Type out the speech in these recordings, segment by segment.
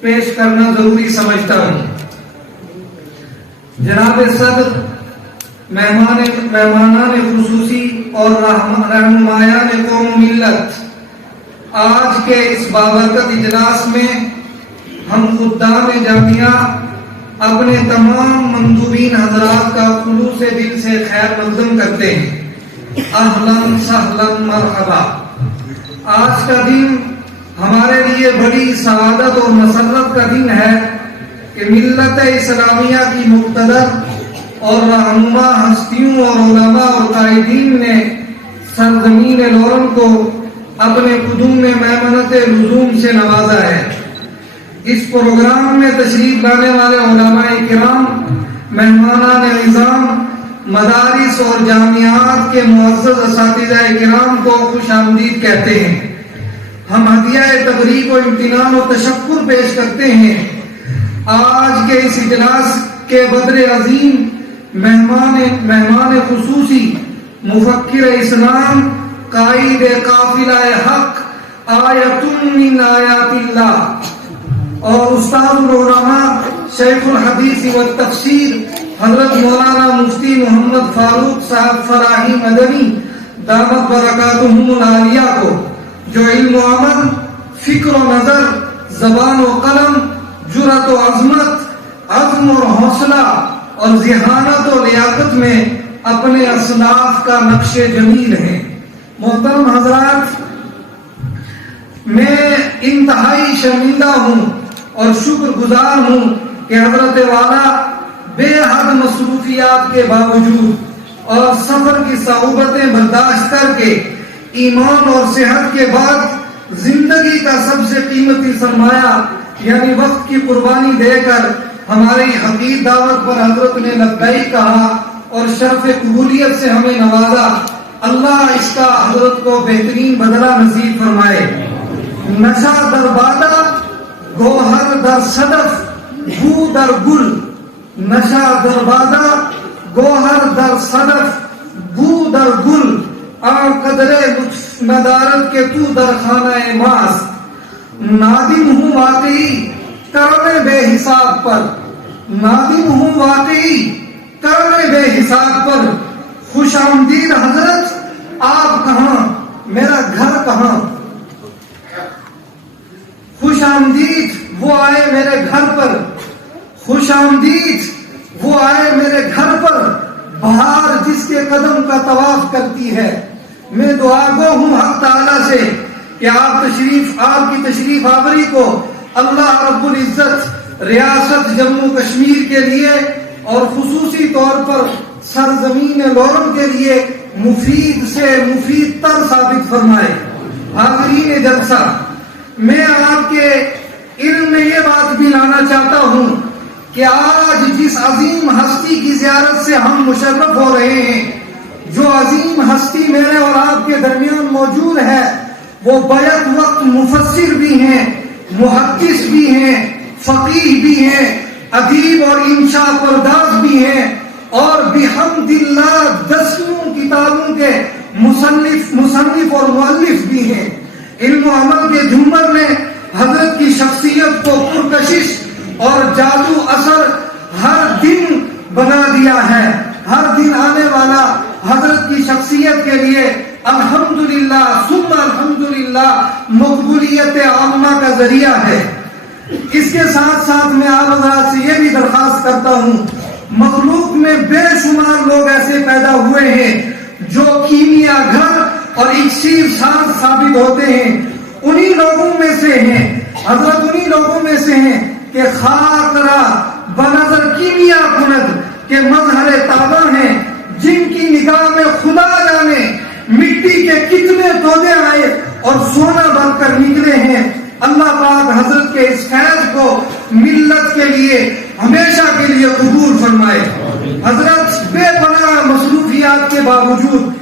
پیش کرنا ضروری سمجھتا ہوں۔ جناب صدر، مہمانان خصوصی اور رہنمایان قوم و ملت، آج کے اس بابرکت اجلاس میں ہم خدام جامعہ اپنے تمام مندوبین حضرات کا خلوص دل سے خیر مقدم کرتے ہیں۔ اہلاً سہلاً مرحبا۔ آج کا دن ہمارے لیے بڑی سعادت اور مسرت کا دن ہے کہ ملت اسلامیہ کی مقتدر اور رہنما ہستیوں اور علماء اور قائدین نے سرزمین لورن کو اپنے قدوم میمنت لزوم سے نوازا ہے۔ اس پروگرام میں تشریف لانے والے علماء کرام، مہمانان نظام، مدارس اور جامعات کے معزز اساتذہ کرام کو خوش آمدید کہتے ہیں۔ ہم ہدیہ تبریک و امتنان و تشکر پیش کرتے ہیں۔ آج کے اس اجلاس کے بدر عظیم مہمان خصوصی، مفکر اسلام، قائد قافلہ حق، آیت من آیات اللہ اور استاد العلماء شیخ الحدیث والتفسیر حضرت مولانا مفتی محمد فاروق صاحب فلاحی مدنی دامت برکاتہم العالیہ کو، جو علم و عمل، فکر و نظر، زبان و قلم، جرأت و عظمت، عزم اور حوصلہ اور ذہانت و لیاقت میں اپنے اسلاف کا نقش جمیل ہے۔ محترم حضرات، میں انتہائی شرمندہ ہوں اور شکر گزار ہوں کہ حضرت والا بے حد مصروفیات کے باوجود اور سفر کی صعوبتیں برداشت کر کے ایمان اور صحت کے بعد زندگی کا سب سے قیمتی سرمایہ یعنی وقت کی قربانی دے کر ہماری حقیق دعوت پر حضرت نے لبیک کہا اور شرف قبولیت سے ہمیں نوازا۔ اللہ اس کا حضرت کو بہترین بدلہ نصیب فرمائے۔ نشہ در بادہ، گوہر در صدف، بو در گل۔ نشہ در بادہ، گوہر در صدف، بو در گل۔ آن قدرے لطف ندارت کے تو در خانہ ماست۔ نادم ہوں واقعی کرم بے حساب پر، نادم ہوں واقعی کرم بے حساب پر۔ خوش آمدید حضرت، آپ کہاں، میرا گھر کہاں؟ خوش آمدید وہ آئے میرے گھر پر، خوش آمدید وہ آئے میرے گھر پر، بہار جس کے قدم کا طواف کرتی ہے۔ میں دعا گو ہوں حق تعالیٰ سے کہ آپ کی تشریف آوری کو اللہ رب العزت ریاست جموں کشمیر کے لیے اور خصوصی طور پر سرزمین لورن کے لیے مفید سے مفید تر ثابت فرمائے۔ حاضرین جلسہ، میں آپ کے علم میں یہ بات بھی لانا چاہتا ہوں کہ آج جس عظیم ہستی کی زیارت سے ہم مشرف ہو رہے ہیں، جو عظیم ہستی میرے اور آپ کے درمیان موجود ہے، وہ بیک وقت مفسر بھی ہیں، محدث بھی ہیں، فقیہ بھی ہیں، ادیب اور انشاء پرداز بھی ہیں، اور بحمد اللہ دسیوں کتابوں کے مصنف اور مؤلف بھی ہیں۔ علم و عمل کے جھومر نے حضرت کی شخصیت کو پرکشش اور جادو اثر ہر دن بنا دیا ہے۔ ہر دن آنے والا حضرت کی شخصیت کے لیے الحمدللہ ثم الحمدللہ مقبولیت عامہ کا ذریعہ ہے۔ اس کے ساتھ ساتھ میں آپ حضرات سے یہ بھی درخواست کرتا ہوں، مخلوق میں بے شمار لوگ ایسے پیدا ہوئے ہیں جو کیمیا گھر اور اکسیر ساز ثابت ہوتے ہیں، انہی لوگوں میں سے ہیں حضرت، انہی لوگوں میں سے ہیں کہ خاک را بنظر کیمیا کند کے مظہر تابہ ہیں، جن کی نگاہ میں خدا جانے مٹی کے کتنے تودے آئے اور سونا بن کر نکلے ہیں۔ اللہ پاک حضرت کے اس فیض کو ملت کے لیے ہمیشہ کے لیے قبول فرمائے۔ حضرت بے پناہ مصروفیات کے باوجود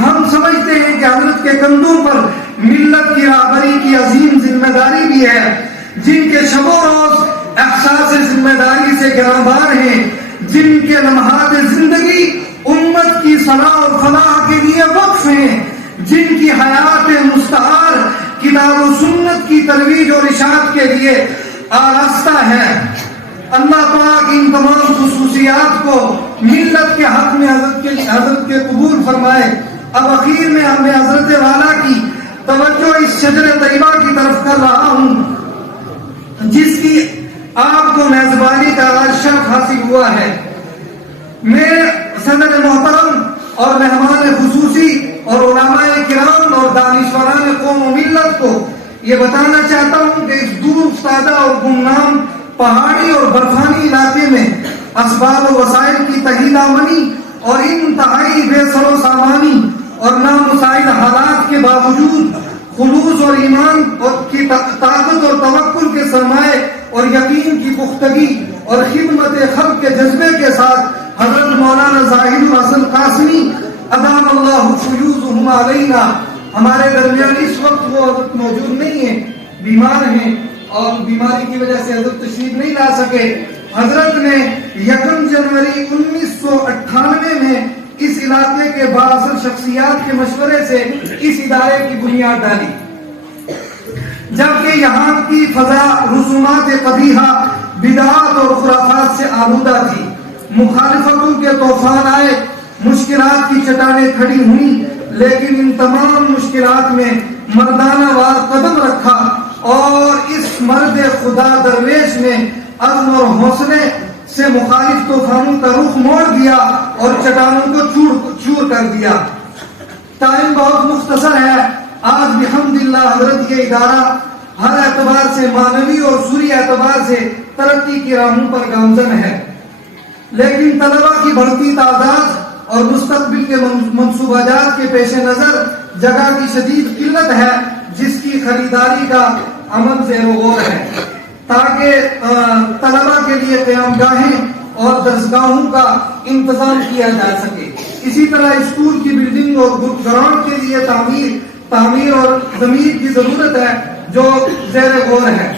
ہم سمجھتے ہیں کہ حضرت کے کندھوں پر ملت کی رہبری کی عظیم ذمہ داری بھی ہے، جن کے شب و روز احساس ذمہ داری سے گرانبار ہیں، جن کے لمحات زندگی امت کی صلاح اور فلاح کے لیے وقف ہیں، جن کی حیات مستعار کتاب و سنت کی ترویج اور اشاعت کے لیے آراستہ ہے. اللہ پاک ان تمام خصوصیات کو ملت کے حق میں حضرت کے قبول فرمائے. اب اخیر میں ہمیں حضرت والا کی توجہ اس شجر طیبہ کی طرف کر رہا ہوں جس کی آپ کو میزبانی کا آج شرف حاصل ہوا ہے. میں صدر محترم اور مہمان خصوصی اور علماء کرام اور دانشوران قوم و ملت کو یہ بتانا چاہتا ہوں کہ اس دور افتادہ اور گمنام پہاڑی اور برفانی علاقے میں اسباب و وسائل کی تہی دامنی اور انتہائی بے سر و سامانی اور نامساعد حالات کے باوجود خلوص اور ایمان کی طاقت اور توکل کے سرمائے اور یقین کی پختگی اور خدمت خلق کے جذبے کے ساتھ حضرت مولانا زاہد الحسن قاسمی ادام اللہ فیوضہم علینا ہمارے درمیان اس وقت وہ حضرت موجود نہیں ہیں، بیمار ہیں اور بیماری کی وجہ سے حضرت تشریف نہیں لا سکے. حضرت نے 1 جنوری 1998 میں اس علاقے کے بااثر شخصیات کے مشورے سے اس ادارے کی بنیاد ڈالی، جبکہ یہاں کی فضا رسومات قبیحہ، بدعات اور خرافات سے آلودہ تھی. مخالفتوں کے طوفان آئے، مشکلات کی چٹانیں کھڑی ہوئیں، لیکن ان تمام مشکلات میں مردانہ وار قدم رکھا اور اس مرد خدا درویش نے عزم اور حوصلے سے مخالف طوفانوں کا رخ موڑ دیا اور چٹانوں کو چور کر دیا. ٹائم بہت مختصر ہے. آج بحمدللہ حضرت یہ ادارہ ہر اعتبار سے معنوی اور سوری اعتبار سے ترقی کی راہوں پر گامزن ہے، لیکن طلبہ کی بڑھتی تعداد اور مستقبل کے منصوبہ جات کے پیش نظر جگہ کی شدید قلت ہے، جس کی خریداری کا عمل زیر و غور ہے تاکہ طلبہ کے لیے قیام گاہیں اور درسگاہوں کا انتظام کیا جا سکے. اسی طرح اسکول کی بلڈنگ اور گراؤنڈ کے لیے تعمیر اور زمین کی ضرورت ہے جو زیر غور ہے.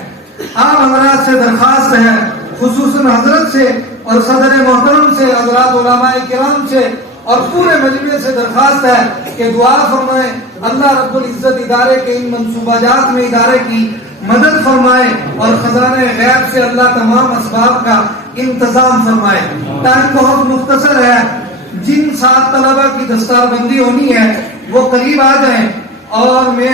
آپ حضرات سے درخواست ہے، خصوصاً حضرت سے اور صدر محترم سے، حضرات علماء کرام سے اور پورے مجمع سے درخواست ہے کہ دعا فرمائیں، اللہ رب العزت ادارے کے ان منصوبہ جات میں ادارے کی مدد فرمائے اور خزانہ غیب سے اللہ تمام اسباب کا انتظام فرمائے. ٹائم بہت مختصر ہے. جن 7 طلبہ کی دستار بندی ہونی ہے وہ قریب آ جائیں اور میں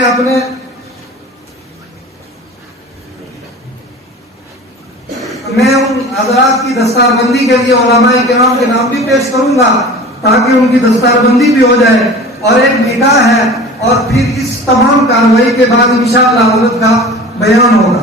ان حضرات کی دستار بندی کے لیے علماء کرام کے نام بھی پیش کروں گا تاکہ ان کی دستار بندی بھی ہو جائے اور ایک نکاح ہے اور پھر اس تمام کارروائی کے بعد انشاءاللہ حضرت کا بیان ہوگا.